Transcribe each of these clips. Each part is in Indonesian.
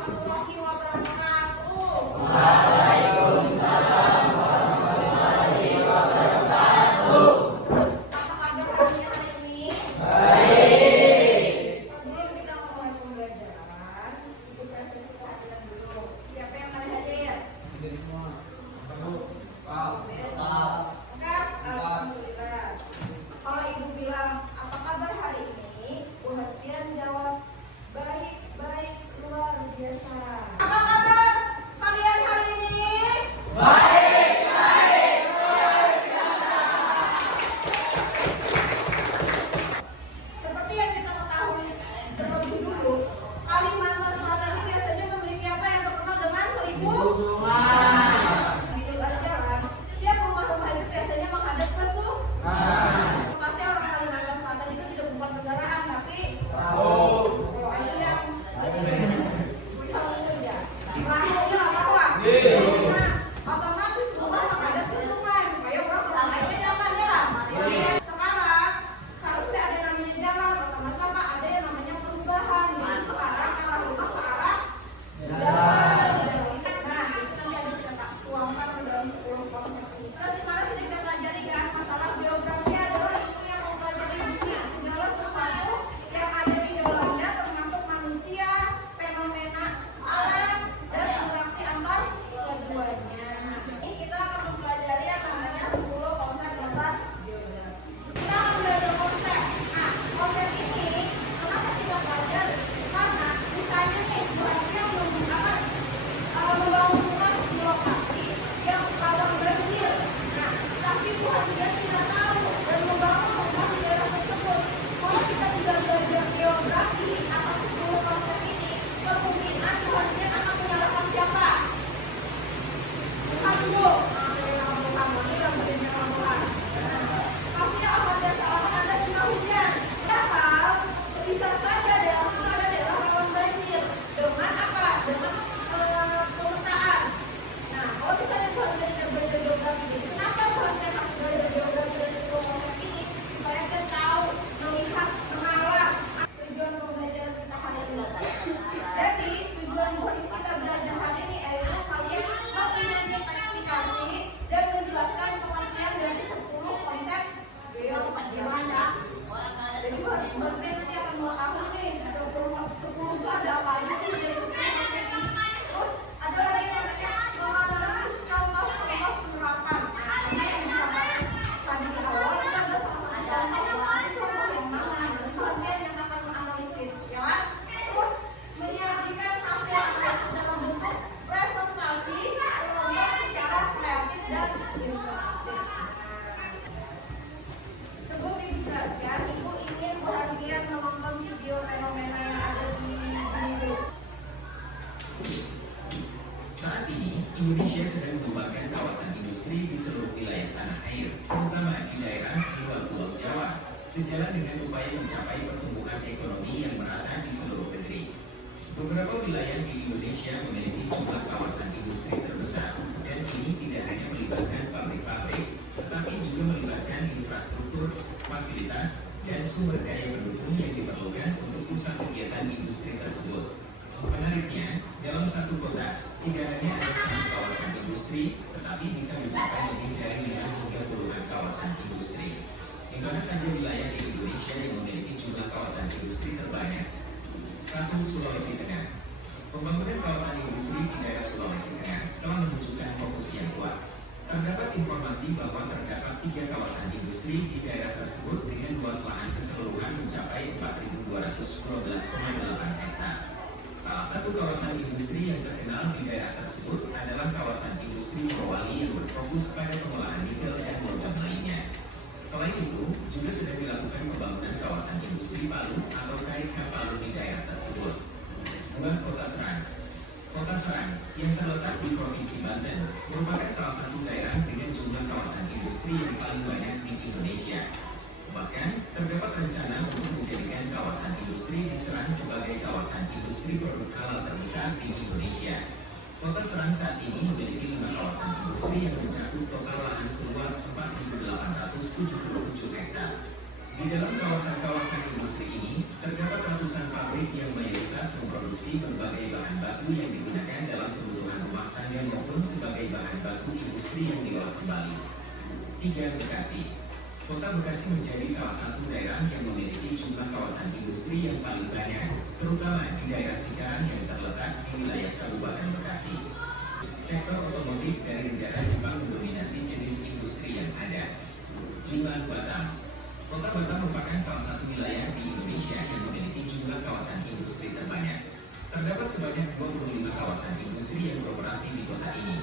warahmatullahi wabarakatuh. Waalaikumsalam warahmatullahi wabarakatuh. Apa kabar hari ini? Baik. Sebelum kita mulai pembelajaran, Ibu kasih perhatian dulu. Siapa yang mau hadir? Enggak? Alhamdulillah. Kalau Ibu bilang, apa kabar hari ini? Perhatian jawab, baik, baik, luar biasa. Apa kabar kalian hari ini? Baik, baik, luar biasa. Seperti yang kita ketahui terlebih dulu, Kalimantan Selatan ini biasanya memiliki apa yang terkenal dengan seribu Sungai. Jujur aja kan, setiap rumah-rumah itu biasanya menghadap ke sungai. Pasti orang Kalimantan Selatan itu tidak bukan kendaraan, tapi Tahu. kalau itu yang tahu ya. Perahu ya tahu lah. Iya. Nah, otomatis rumah menghadap ke sungai supaya orang lainnya nyaman ya kan. Iya. Sekarang seharusnya ada namanya jalan, pertama sama ada yang namanya perubahan. Jadi sekarang arah rumah ke arah jalan. Nah, itu nanti ada kita tuangkan ke dalam 10 konsep ini. Terus kemarin sudah kita pelajari kan masalah geografi adalah ilmu yang mempelajari dunia, segala sesuatu yang ada di dalamnya termasuk manusia, fenomena alam, dan interaksi antar keduanya. Ini kita akan mempelajari yang namanya 10 konsep dasar geografi. Kita akan belajar konsep. Nah, konsep ini kenapa kita pelajari? Karena misalnya nih, buahnya menggunakan membangun rumah di lokasi yang rawan banjir. Nah, tapi Tuhan dia tidak tahu dan membangun rumah di daerah tersebut. Kalau kita tidak belajar geografi atas 10 konsep ini, kemungkinan Tuhan dia akan menyalahkan siapa? Tuhan dulu. Ini yang berbeda Tuhan. Pasti akan ada salahkan Anda kena hujan. Padahal bisa saja daerah itu ada daerah rawan banjir. Dengan apa? Dengan pemetaan. Nah, kalau misalnya Tuhan tidak belajar geografi, kenapa Tuhan harus belajar geografi dari 10 konsep ini? Supaya kita tahu, melihat, mengalah tujuan pembelajaran kita hari ini. Jadi, tujuan kita belajar hari ini adalah kalian mengidentifikasi dan menjelaskan pengertian dari 10 konsep geografi. Jadi berarti nanti akan mau tahu nih 10 itu ada apa aja sih dari 10 konsep ini. Terus ada lagi namanya menganalisis contoh-contoh penerapan. Nah, ini yang bisa bahas tadi di awal itu ada salah satu contoh yang mana. Jadi bagian yang akan menganalisis, ya kan? Terus menyajikan hasil analisis dalam bentuk presentasi kelompok secara kreatif dan interaktif. Sebelum dijelaskan, Ibu ingin bahagian menonton video fenomena yang ada di video. Saat ini, Indonesia sedang mengembangkan kawasan industri di seluruh wilayah tanah air, terutama di daerah luar Pulau Jawa, sejalan dengan upaya mencapai pertumbuhan ekonomi yang merata di seluruh negeri. Beberapa wilayah di Indonesia memiliki jumlah kawasan industri terbesar, dan ini tidak hanya melibatkan pabrik-pabrik, tetapi juga melibatkan infrastruktur, fasilitas, dan sumber daya pendukung yang diperlukan untuk pusat kegiatan industri tersebut. Menariknya, dalam satu kota, tidak hanya ada satu kawasan industri, tetapi bisa mencapai lebih dari 5 hingga puluhan kawasan industri. Di mana saja wilayah di Indonesia yang memiliki jumlah kawasan industri terbanyak? 1. Sulawesi Tengah. Pembangunan kawasan industri di daerah Sulawesi Tengah telah menunjukkan fokus yang kuat. Terdapat informasi bahwa terdapat 3 kawasan industri di daerah tersebut dengan luas lahan keseluruhan mencapai 4.212,8 hektar. Salah satu kawasan industri yang terkenal di daerah tersebut adalah kawasan industri Morowali yang berfokus pada pengolahan nikel dan logam lainnya. Selain itu, juga sedang dilakukan pembangunan kawasan industri Palu atau KIK Palu di daerah tersebut. 2. Kota Serang. Kota Serang yang terletak di Provinsi Banten merupakan salah satu daerah dengan jumlah kawasan industri yang paling banyak di Indonesia. Bahkan, terdapat rencana untuk menjadikan kawasan industri di Serang sebagai kawasan industri produk halal terbesar di Indonesia. Kota Serang saat ini memiliki 5 kawasan industri yang mencakup total lahan seluas 4.877 hektar. Di dalam kawasan-kawasan industri ini, terdapat ratusan pabrik yang mayoritas memproduksi berbagai bahan baku yang digunakan dalam kebutuhan rumah tangga maupun sebagai bahan baku industri yang diolah kembali. 3. Bekasi. Kota Bekasi menjadi salah satu daerah yang memiliki jumlah kawasan industri yang paling banyak, terutama di daerah Cikarang yang terletak di wilayah Kabupaten Bekasi. Sektor otomotif dari negara Jepang mendominasi jenis industri yang ada. 5. Batam. Kota Batam merupakan salah satu wilayah di Indonesia yang memiliki jumlah kawasan industri terbanyak. Terdapat sebanyak 25 kawasan industri yang beroperasi di kota ini.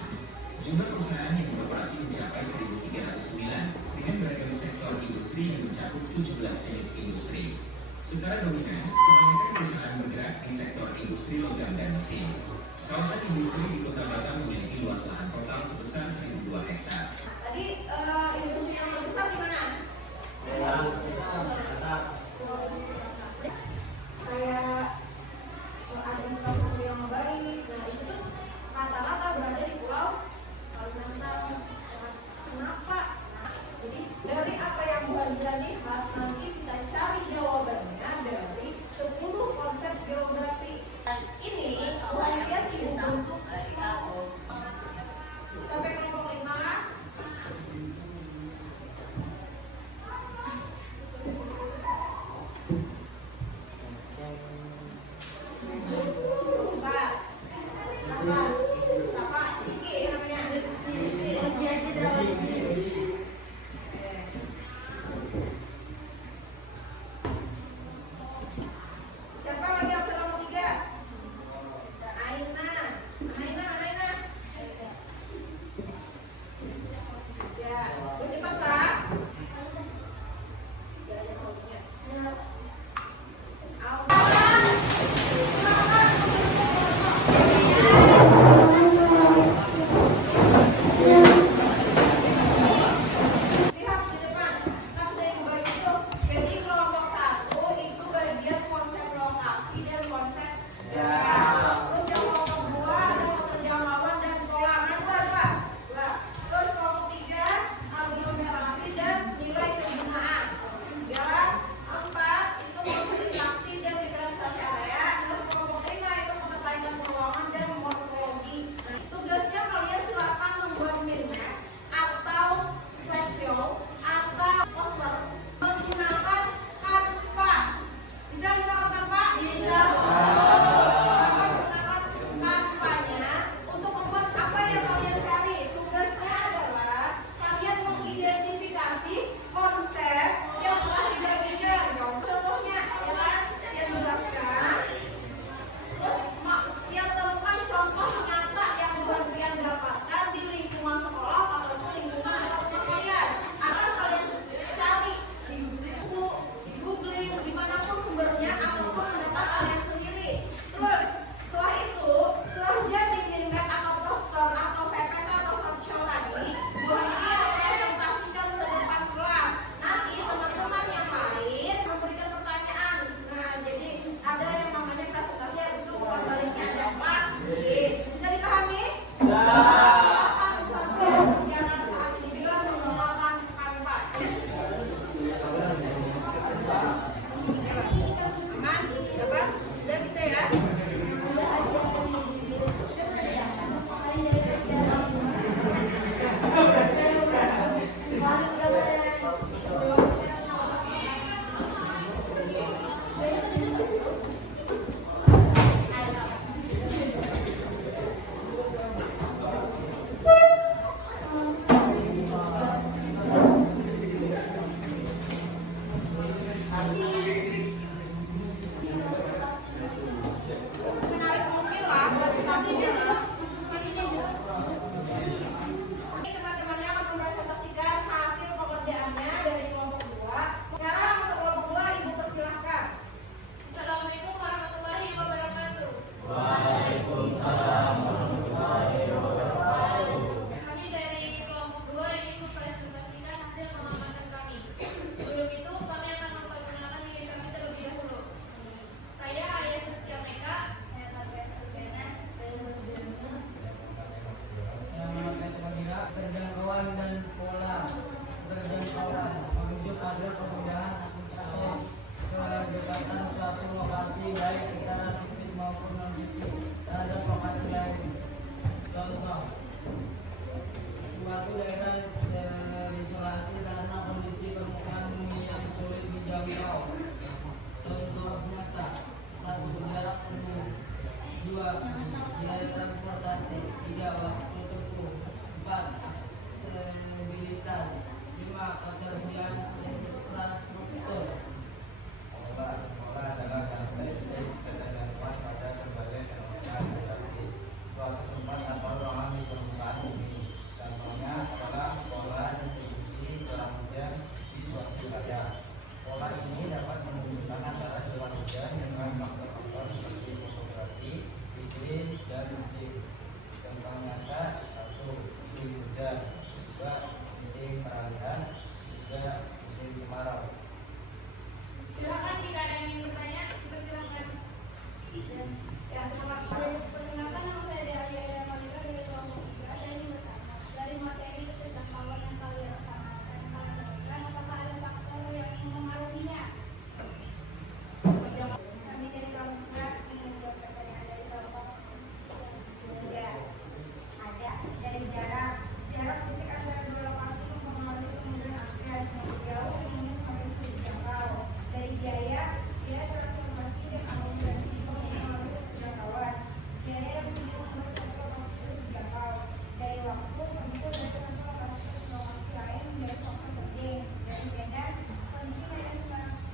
Jumlah perusahaan yang beroperasi mencapai 1.309 dengan beragam sektor industri yang mencakup 17 jenis industri. Secara dominan, kebanyakan perusahaan bergerak di sektor industri logam dan mesin. Kawasan industri di Kota Batam memiliki luas lahan total sebesar 1.002 hektar. Tadi industri yang terbesar di mana? Kayak ada installasi yang baik, nah itu tuh rata-rata berada di Pulau Kalimantan. Kenapa? Nah, jadi dari apa yang Buan jadi nanti kita cari jawabannya dari 10 konsep geografi. Ini Buan jadi untuk sampai kelompok 5. Terjangkauan dan pola terjangkauan menuju pada pemudahan 2. Biaya transportasi. 3. Waktu tempuh. 4. Aksesibilitas. 5. Ketersediaan infrastruktur. Sekolah adalah karakteristik ketergantungan pada berbagai fenomena geografis suatu tempat atau ruangan di permukaan bumi. Contohnya adalah pola distribusi curah hujan di suatu wilayah. Pola ini dapat menunjukkan antara curah hujan dengan faktor-faktor seperti topografi, iklim, dan musim. Contoh nyata: 1. Musim hujan. 2. Musim peralihan. 3. Musim kemarau. Silakan jika ada yang ingin bertanya, dipersilakan. Ya, selamat pagi. Perkenalkan, nama saya Dea Monika dari kelompok 3. Saya ingin bertanya, dari materi ketidaktahuan yang kalian lakukan, apakah ada faktor yang mempengaruhinya? Kami dari kelompok 4 ingin menjawab pertanyaan dari kelompok 3. Ada dari jarak. Jarak fisik antara dua lokasi mempengaruhi kemudahan akses. Semakin jauh, ilmunya semakin sulit dijangkau. Dari biaya transportasi dan akomodasi juga mempengaruhi kejangkauan. Biaya yang tinggi membuat suatu lokasi sulit dijangkau. Dari waktu, tentu dan penentuan lokasi lain menjadi faktor penting. Dari medan, kondisi medan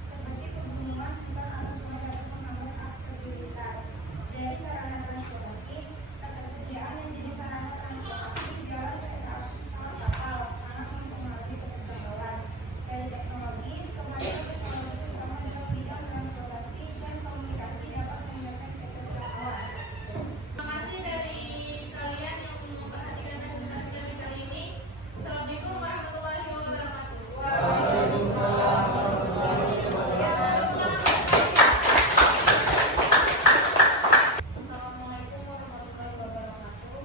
seperti pegunungan, hutan atau sungai dapat menghambat aksesibilitas. Dari sarana transportasi, ketersediaan yang jadi sarana transportasi jalan, kereta api, pesawat, kapal sangat mempengaruhi keterjangkauan. Dari teknologi, kemajuan teknologi terutama dalam bidang transportasi dan komunikasi dapat meningkatkan keterjangkauan. Terima kasih dari kalian yang memperhatikan presentasi kami kali ini. Assalamualaikum warahmatullahi wabarakatuh. Assalamualaikum warahmatullahi wabarakatuh.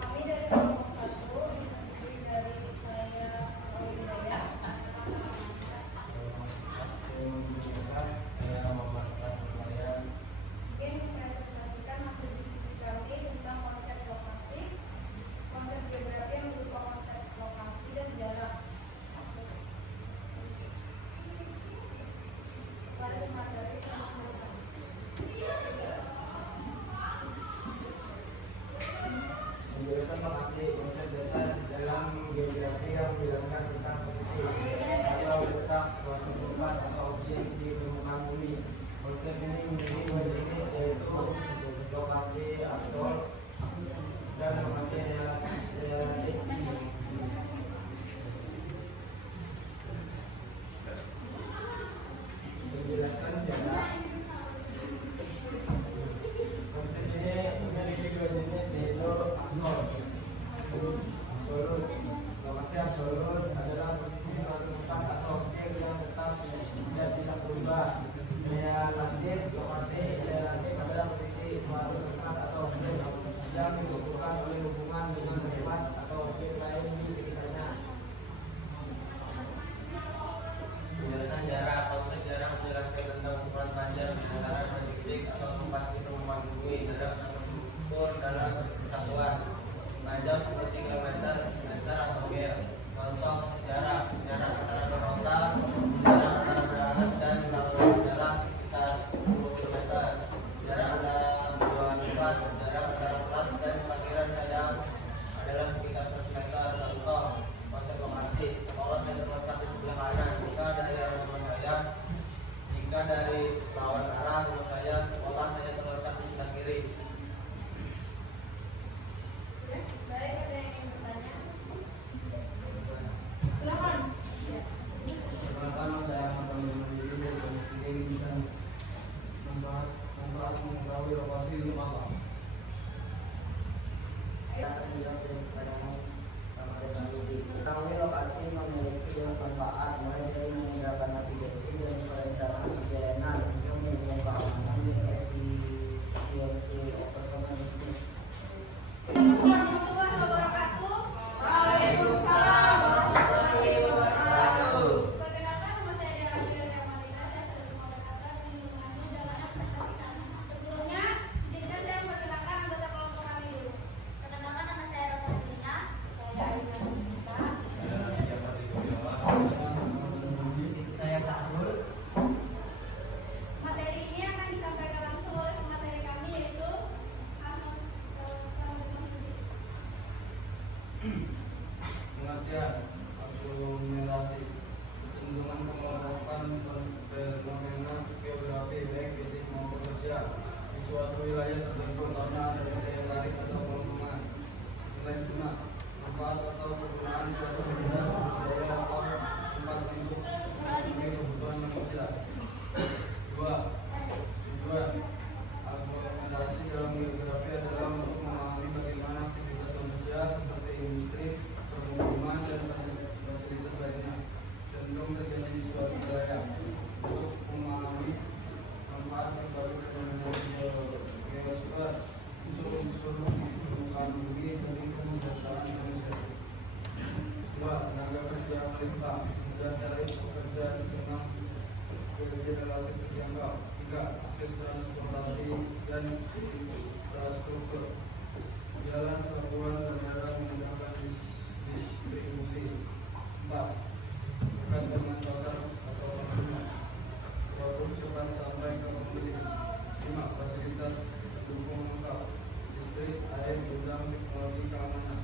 Kami dari kelompok 1 terdiri dari saya, Hidayah. Ingin mempresentasikan hasil diskusi kami tentang konsep lokasi, konsep geografi yang berupa konsep lokasi dan jarak. Pada materi Penjelasan lokasi. Konsep dasar dalam geografi yang menjelaskan tentang posisi atau letak suatu tempat atau objek di permukaan bumi. Konsep ini memiliki dua jenis, yaitu lokasi absolut dan lokasi relatif. Penjelasan jarak. Konsep ini memiliki dua jenis, yaitu absolut. Lokasi absolut adalah posisi suatu tempat atau objek yang tetap dan tidak berubah. Relatif. Lokasi relatif adalah posisi suatu tempat atau objek yang ditentukan oleh hubungan dengan tempat atau objek lain di sekitarnya. Penjelasan jarak. Konsep jarak menjelaskan tentang ukuran panjang antara titik atau tempat di permukaan bumi. Jarak terukur dalam kesatuan panjang seperti kilometer, meter, atau mil. Contoh jarak antara kota, jarak antara beralas dan laluan jalan sekitar 10 km. Jarak antara dua tempat, jarak antara kelas dan parkiran kadang adalah sekitar 100 meter. Contoh konsep lokasi. Sekolah saya terletak di sebelah kanan. Jika dari lawan arah rumah saya, sekolah saya terletak di sebelah kiri. baik, ada yang ingin bertanya? Silakan. Pertama saya akan menunjukkan dari komisi ini bisa membahas mengetahui lokasi di mana. Kami lokasi memiliki manfaat mulai dari memudahkan navigasi dan perencanaan perjalanan hingga relatif terjangkau. 3. Akses transportasi dan infrastruktur. Jalan, pelabuhan, bandara menggunakan distribusi. 4. Dekat dengan pasar atau konsumen. Produk cepat sampai ke pembeli. 5. Fasilitas pendukung lengkap. Listrik, air, gudang, teknologi keamanan.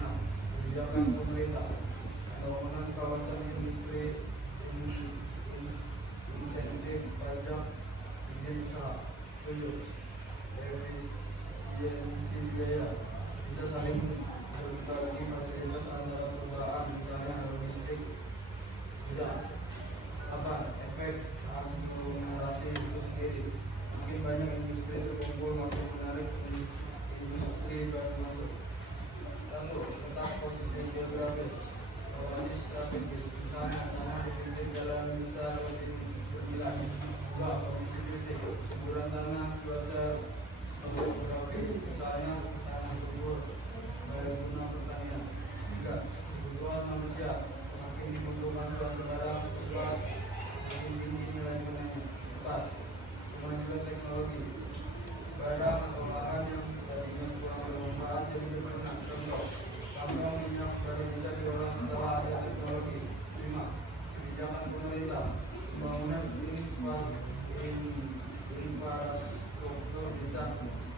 6. Kebijakan pemerintah. Pembangunan kawasan industri, insentif pajak, izin usaha. 7. Efisiensi biaya. Bisa saling berbagi fasilitas antara perusahaan, misalnya logistik. 8. Efek aglomerasi itu sendiri. Makin banyak industri terkumpul, makin menarik industri baru masuk. Lalu, tentang posisi geografis. Lokasi strategis, misalnya tanah di pinggir jalan bisa lebih berbilang. 2. Kondisi fisik, suburan tanah, cuaca, topografi, misalnya tanah subur, baik guna pertanian. 3. Kebutuhan manusia, semakin dibutuhkan suatu barang, buat semakin tinggi nilai gunanya. 4. Kemajuan teknologi, barang atau lahan yang tadinya kurang bermanfaat jadi berguna. Contoh, tambang minyak baru bisa diolah setelah ada teknologi. 5. Kebijakan pemerintah, pembangunan infrastruktur bisa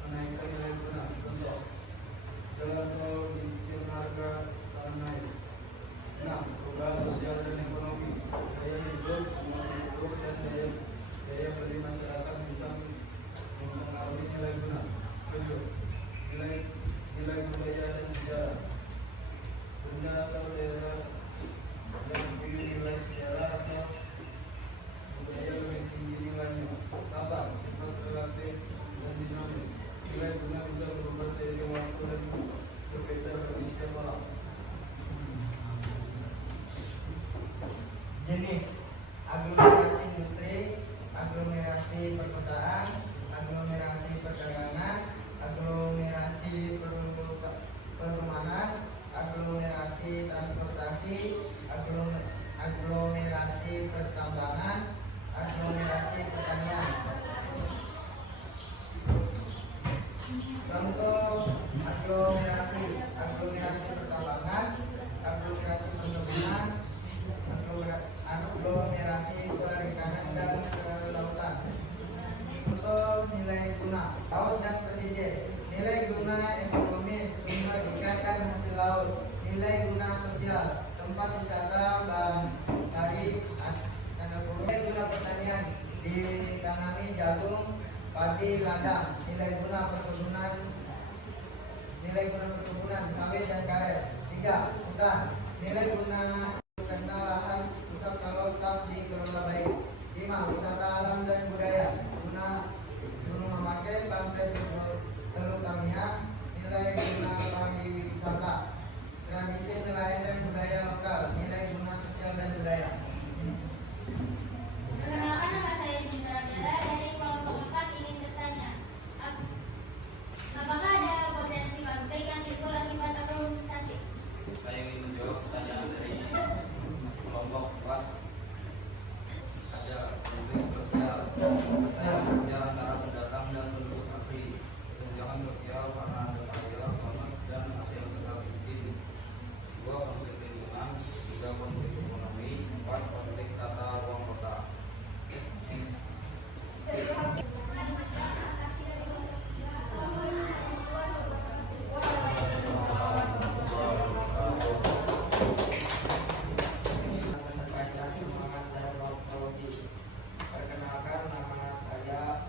menaikkan nilai guna. Contoh, jalan tol bikin harga tanah naik. 6. Perubahan sosial dan ekonomi, daya hidup, penduduk dan daya beli masyarakat bisa mempengaruhi nilai guna. 7. Nilai budaya dan sejarah. Benda atau daerah yang punya nilai sejarah atau budaya lebih tinggi nilainya. 8. Sifat relatif dan dinamis. Nilai guna bisa berubah seiring waktu dan berbeda bagi setiap orang. Jenis aglomerasi industri, aglomerasi perkotaan, aglomerasi perdagangan, aglomerasi perumahan, aglomerasi transportasi, aglomerasi pertambangan, aglomerasi pertanian. Contoh aglomerasi pertambangan, aglomerasi perkebunan, aglomerasi perikanan dan kelautan. Untuk nilai guna laut dan pesisir. Nilai guna ekonomi, sumber ikan dan hasil laut. Nilai guna sosial, tempat wisata dari nilai guna pertanian, ditanami jagung, padi, ladang. Nilai guna perkebunan, sawit dan karet. 3. Hutan. Nilai guna karena lahan pusat kalau tetap dikelola baik. 5. Wisata alam dan budaya. Gunung Memakai, Pantai Teluk Tamiang. Nilai guna pariwisata. Tradisi, nelayan dan budaya lokal. Nilai guna sosial dan budaya. Perkenalkan, nama saya Bintara Mera dari kelompok 4 ingin bertanya, apakah ada potensi konflik yang timbul akibat aglomerasi? Saya ingin menjawab pertanyaan dari kelompok 4. Ada konflik sosial. Saya bekerja antara pendatang dan penduduk asli. Kesenjangan sosial karena ada kaya, banget dan ada yang tetap miskin. 2. Konflik lingkungan. 3. Konflik ekonomi. 4. Konflik tata ruang kota. Perkenalkan, nama saya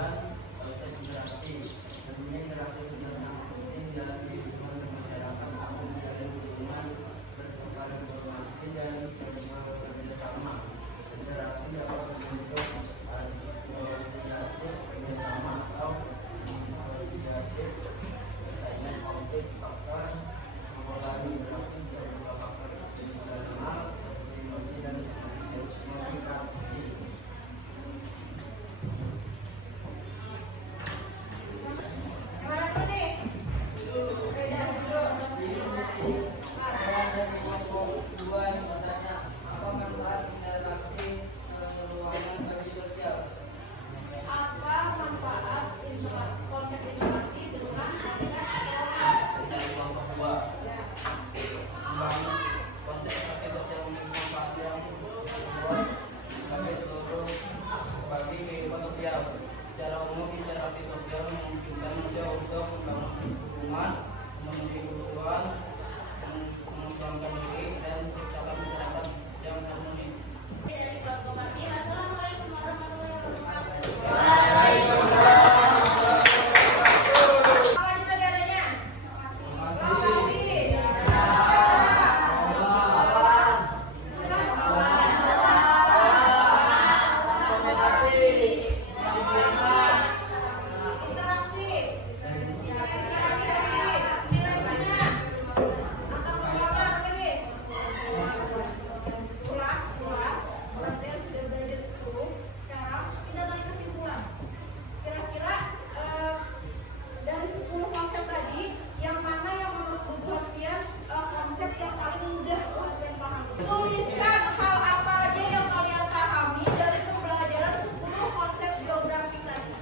pembelajaran proses interaksi. Tentunya interaksi berjalan penting dalam kehidupan masyarakat untuk menjalin hubungan, bertukar informasi dan bekerja sama. Interaksi dapat membentuk asosiatif kerjasama atau disosiatif persaingan konflik faktor mengulangi interaksi berupa faktor emosional, emosi dan motivasi. Gimana tuh nih? Beda dulu. Ada dari kelompok 2 yang bertanya, apa manfaat interaksi ruangan bagi sosial? Apa manfaat konsep interaksi dengan konsep Dari kelompok 2 membangun konsep sebagai sosial manfaat yang luas bagi seluruh bagi kehidupan sosial. Secara umum, interaksi sosial memungkinkan manusia untuk membangun hubungan, memenuhi kebutuhan, mengembangkan diri, dan menciptakan masyarakat yang harmonis. Dari kelompok kami, Assalamualaikum warahmatullahi wabarakatuh. apa juga adanya? Interaksi. Nilai guna. Atau pengelolaan lagi. Sekolah. Orang dia sudah belajar 10. Sekarang kita tarik kesimpulan. Kira-kira dari 10 konsep tadi, yang mana yang menurut Bu Hafian konsep yang paling mudah buat kalian pahami? Tuliskan hal apa aja yang kalian pahami dari pembelajaran 10 konsep geografi tadi.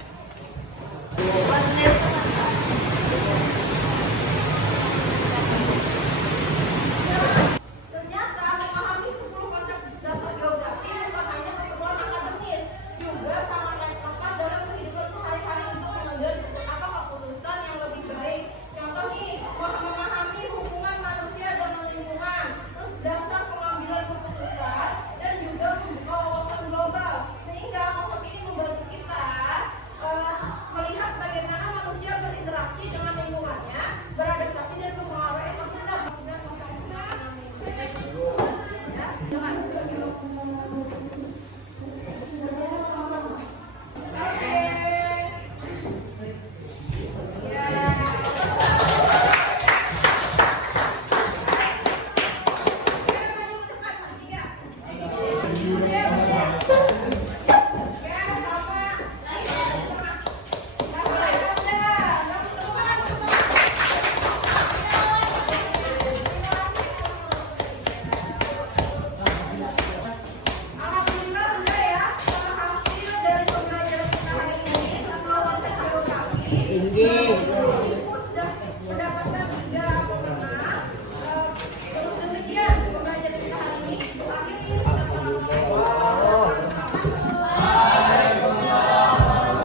Ternyata memahami 10 konsep dasar geografi bukan hanya pertemuan akademis, juga sangat relevan dalam kehidupan sehari-hari untuk mengambil keputusan yang lebih baik. Contoh nih, memahami hubungan manusia dengan lingkungan, terus dasar pengambilan keputusan, dan juga membuka wawasan global. Sehingga konsep ini membantu kita melihat bagaimana manusia berinteraksi dengan lingkungannya, beradaptasi dan mempengaruhi ekosistem. Ya, jangan. Oke. Ya. Alhamdulillah sudah ya, hasil dari pembelajaran kita hari ini 10 konsep geografi.